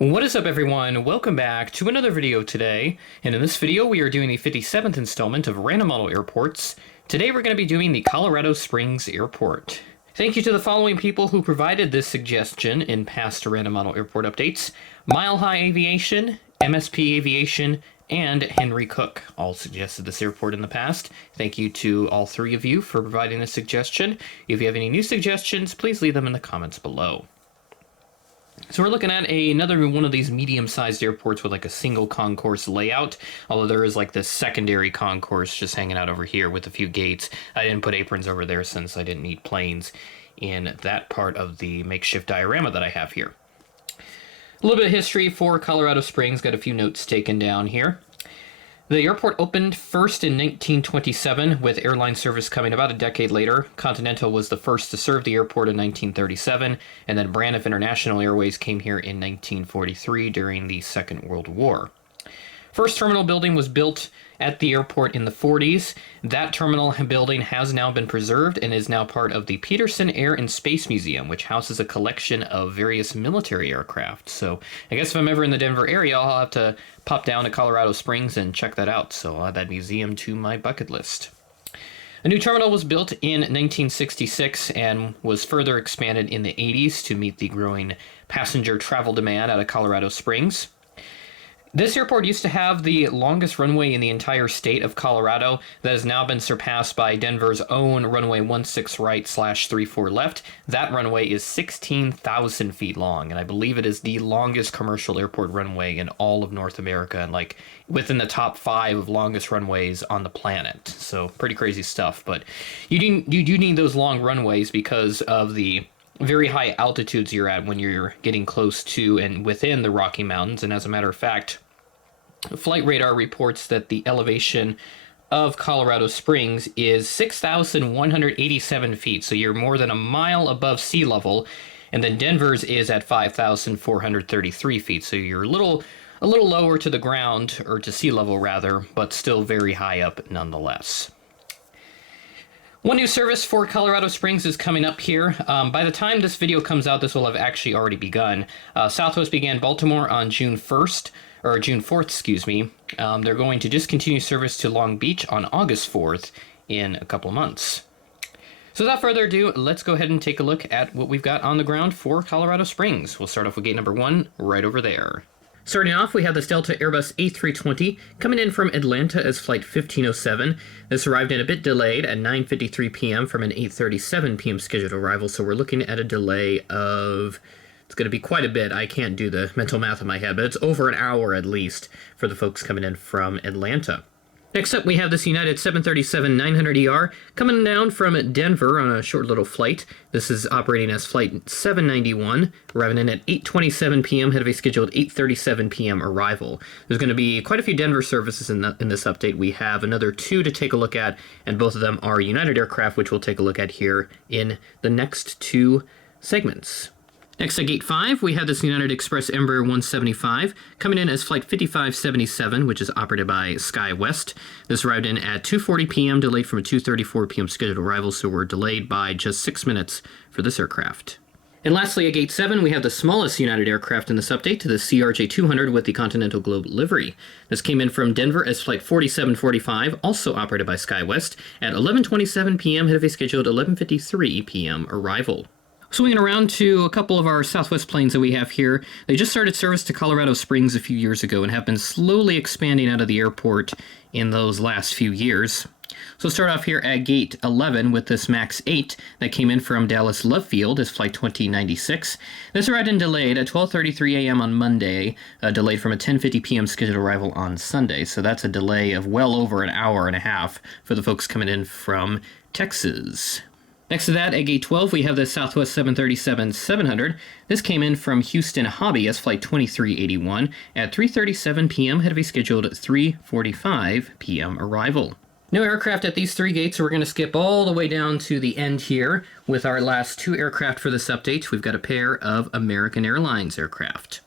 What is up, everyone? Welcome back to another video today, and in this video we are doing the 57th installment of Random Model Airports. Today we're going to be doing the Colorado Springs Airport. Thank you to the following people who provided this suggestion in past Random Model Airport updates: Mile High Aviation, MSP Aviation, and Henry Cook all suggested this airport in the past. Thank you to all three of you for providing this suggestion. If you have any new suggestions, please leave them in the comments below. So we're looking at another one of these medium-sized airports with like a single concourse layout, although there is like this secondary concourse just hanging out over here with a few gates. I didn't put aprons over there since I didn't need planes in that part of the makeshift diorama that I have here. A little bit of history for Colorado Springs, got a few notes taken down here. The airport opened first in 1927, with airline service coming about a decade later. Continental was the first to serve the airport in 1937, and then Braniff International Airways came here in 1943 during the Second World War. First terminal building was built at the airport in the 40s. That terminal building has now been preserved and is now part of the Peterson Air and Space Museum, which houses a collection of various military aircraft. So I guess if I'm ever in the Denver area, I'll have to pop down to Colorado Springs and check that out. So I'll add that museum to my bucket list. A new terminal was built in 1966 and was further expanded in the 80s to meet the growing passenger travel demand out of Colorado Springs. This airport used to have the longest runway in the entire state of Colorado. That has now been surpassed by Denver's own runway 16 right / 34 left. That runway is 16,000 feet long, and I believe it is the longest commercial airport runway in all of North America, and like within the top 5 of longest runways on the planet. So pretty crazy stuff, but you do need those long runways because of the very high altitudes you're at when you're getting close to and within the Rocky Mountains. And as a matter of fact, Flight Radar reports that the elevation of Colorado Springs is 6,187 feet. So you're more than a mile above sea level. And then Denver's is at 5,433 feet. So you're a little lower to the ground, or to sea level rather, but still very high up nonetheless. One new service for Colorado Springs is coming up here. By the time this video comes out, this will have actually already begun. Southwest began Baltimore on June 4th, excuse me. They're going to discontinue service to Long Beach on August 4th in a couple of months. So without further ado, let's go ahead and take a look at what we've got on the ground for Colorado Springs. We'll start off with gate number 1 right over there. Starting off, we have this Delta Airbus A320 coming in from Atlanta as flight 1507. This arrived in a bit delayed at 9:53 p.m. from an 8:37 p.m. scheduled arrival, so we're looking at a delay of, it's going to be quite a bit. I can't do the mental math in my head, but it's over an hour at least for the folks coming in from Atlanta. Next up, we have this United 737-900ER coming down from Denver on a short little flight. This is operating as flight 791, arriving in at 8:27 p.m., ahead of a scheduled 8:37 p.m. arrival. There's going to be quite a few Denver services in this update. We have another 2 to take a look at, and both of them are United aircraft, which we'll take a look at here in the next 2 segments. Next at Gate 5, we have this United Express Embraer 175 coming in as Flight 5577, which is operated by SkyWest. This arrived in at 2:40 p.m., delayed from a 2:34 p.m. scheduled arrival, so we're delayed by just 6 minutes for this aircraft. And lastly, at Gate 7, we have the smallest United aircraft in this update, the CRJ-200 with the Continental Globe livery. This came in from Denver as Flight 4745, also operated by SkyWest, at 11:27 p.m., ahead of a scheduled 11:53 p.m. arrival. Swinging around to a couple of our Southwest planes that we have here. They just started service to Colorado Springs a few years ago and have been slowly expanding out of the airport in those last few years. So we'll start off here at Gate 11 with this MAX 8 that came in from Dallas Love Field as Flight 2096. This arrived in delayed at 12:33 a.m. on Monday, delayed from a 10:50 p.m. scheduled arrival on Sunday. So that's a delay of well over an hour and a half for the folks coming in from Texas. Next to that, at Gate 12, we have the Southwest 737-700. This came in from Houston Hobby as Flight 2381 at 3:37 p.m., ahead of a scheduled 3:45 p.m. arrival. No aircraft at these 3 gates, so we're going to skip all the way down to the end here with our last 2 aircraft for this update. We've got a pair of American Airlines aircraft.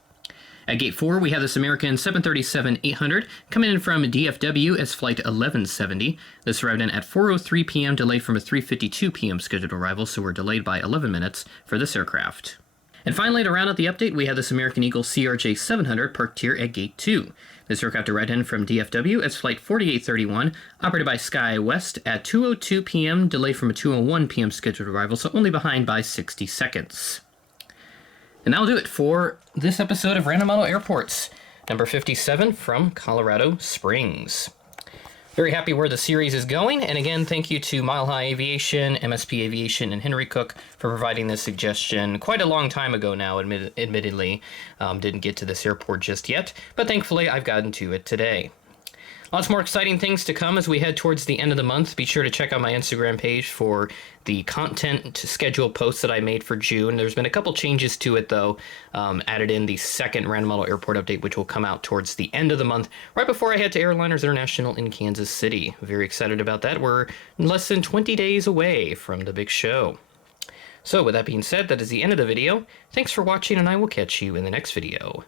At Gate 4, we have this American 737-800 coming in from DFW as Flight 1170. This arrived in at 4:03 p.m., delayed from a 3:52 p.m. scheduled arrival, so we're delayed by 11 minutes for this aircraft. And finally, to round out the update, we have this American Eagle CRJ-700 parked here at Gate 2. This aircraft arrived in from DFW as Flight 4831, operated by SkyWest at 2:02 p.m., delayed from a 2:01 p.m. scheduled arrival, so only behind by 60 seconds. And that'll do it for this episode of Random Model Airports, number 57 from Colorado Springs. Very happy where the series is going, and again, thank you to Mile High Aviation, MSP Aviation, and Henry Cook for providing this suggestion quite a long time ago now, admittedly. Didn't get to this airport just yet, but thankfully I've gotten to it today. Lots more exciting things to come as we head towards the end of the month. Be sure to check out my Instagram page for the content schedule posts that I made for June. There's been a couple changes to it, though. Added in the second Random Model Airport update, which will come out towards the end of the month, right before I head to Airliners International in Kansas City. Very excited about that. We're less than 20 days away from the big show. So with that being said, that is the end of the video. Thanks for watching, and I will catch you in the next video.